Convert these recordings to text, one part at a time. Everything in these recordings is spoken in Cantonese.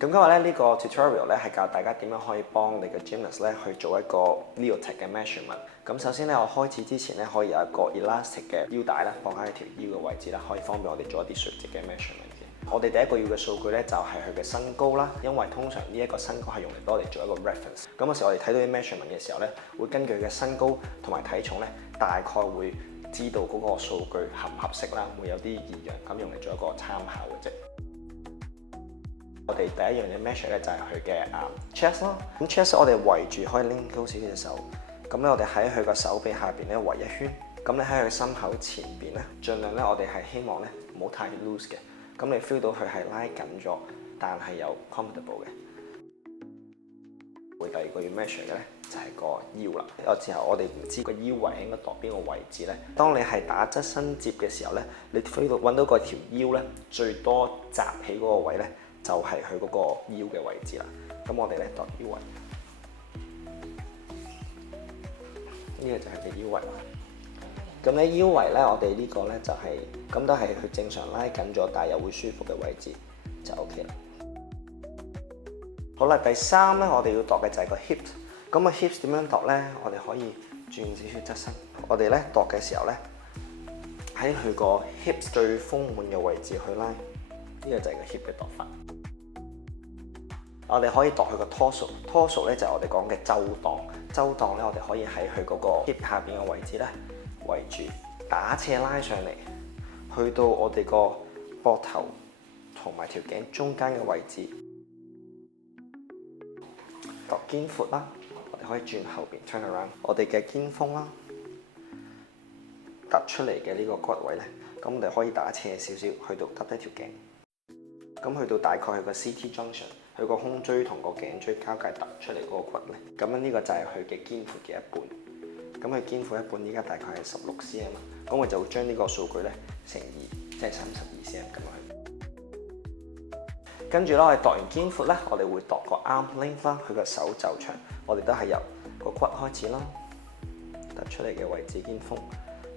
咁今日咧呢個 tutorial 咧係教大家點樣可以幫你嘅 gymnast 咧去做一個 Leotard 嘅 measurement。咁首先咧，我開始之前咧可以有一個 elastic 嘅腰帶咧放喺條腰嘅位置啦，可以方便我哋做一啲垂直嘅 measurement 嘅。我哋第一個要嘅數據咧就係佢嘅身高啦，因為通常呢一個身高係用嚟幫我哋做一個 reference。咁嗰時我哋睇到啲 measurement 嘅時候咧，會根據佢嘅身高同埋體重咧，大概會知道嗰個數據合唔合適啦，會有啲異樣，咁用嚟做一個參考嘅啫。我哋第一樣嘢 measure 咧就係佢嘅chest 啦。咁 chest 我哋圍住可以拎高少少隻手，咁咧我哋喺佢個手臂下邊咧圍一圈，咁你喺佢心口前邊咧，盡量咧我哋係希望咧唔好太 loose 嘅，咁你 feel 到佢係拉緊咗，但係又 comfortable 嘅。會第二個要 measure 嘅咧就係個腰啦。有時候我哋唔知個腰圍應該度邊個位置咧。當你係打側身接嘅時候咧，你 feel 到揾到個條腰咧最多紮起嗰個位咧，就係佢嗰個腰嘅位置啦。咁我哋咧度腰圍，呢個就係佢腰圍啦。咁咧腰圍咧，我哋呢個咧就係咁都係佢正常拉緊咗，但係又會舒服嘅位置就 OK 啦。好啦，第三咧，我哋要度嘅就係個 hip。咁個 hip 點樣度咧？我哋可以轉少少側身。我哋咧度嘅時候咧，喺佢個 hip 最豐滿嘅位置去拉，呢個就係個 hip 嘅度法。我哋可以度佢個 torso 咧就係我哋講嘅周檔。周檔咧，我哋可以喺佢嗰個 hip 下邊嘅位置咧圍住打斜拉上嚟，去到我哋個膊頭同埋條頸中間嘅位置。度肩闊啦，我哋可以轉後邊 turn around。我哋嘅肩峰啦，突出嚟嘅呢個骨位咧，咁我哋可以打斜少少，去到耷低條頸。咁去到大概係個 CT junction， 佢個胸椎同個頸椎交界突出嚟嗰個骨咧，咁樣呢個就係佢嘅肩闊嘅一半。咁佢肩闊一半依家大概係16 cm， 咁我就會將呢個數據咧乘2，即係32 cm 咁樣去。跟住咧，我哋度完肩闊咧，我哋會度個 arm length 啦，佢個手袖長，我哋都係由個骨開始啦，突出嚟嘅位置肩峰，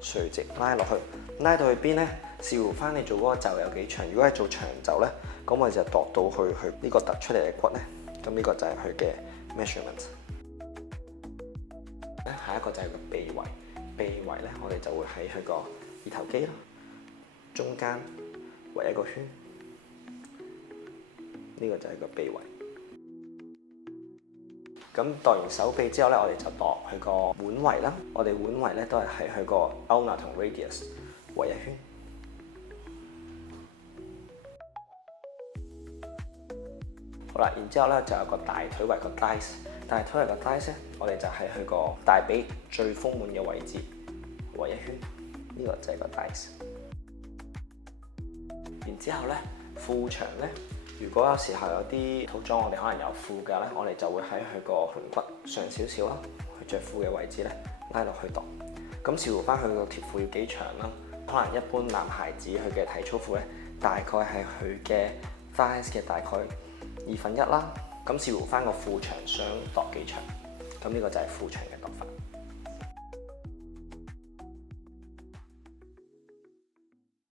垂直拉落去，拉到去邊咧？視乎翻你做嗰個袖有幾長。如果係做長袖咧，咁我哋就度到去呢個突出嚟嘅骨咧，咁呢個就係佢嘅 measurement。下一個就係個臂圍，臂圍咧，我哋就會喺佢個二頭肌啦，中間圍一個圈。呢個就係個臂圍。咁度完手臂之後咧，我哋就度佢個腕圍啦。我哋腕圍咧都係喺佢個 ulna 同 radius 圍一圈。好啦，然之後咧就有個大腿圍個 thighs。大腿圍個 thighs 咧，我哋就喺佢個大髀最豐滿嘅位置圍一圈。呢個就係個 thighs。然之後咧，褲長咧。如果有時候有啲套裝我哋可能有褲嘅咧，我哋就會喺佢個盆骨上少少啦，去着褲嘅位置咧拉落去度。咁視乎翻佢個條褲要幾長啦，可能一般男孩子佢嘅體操褲咧，大概係佢嘅 thighs 嘅大概1/2啦。咁視乎翻個褲長想度幾長，咁呢個就係褲長嘅度法。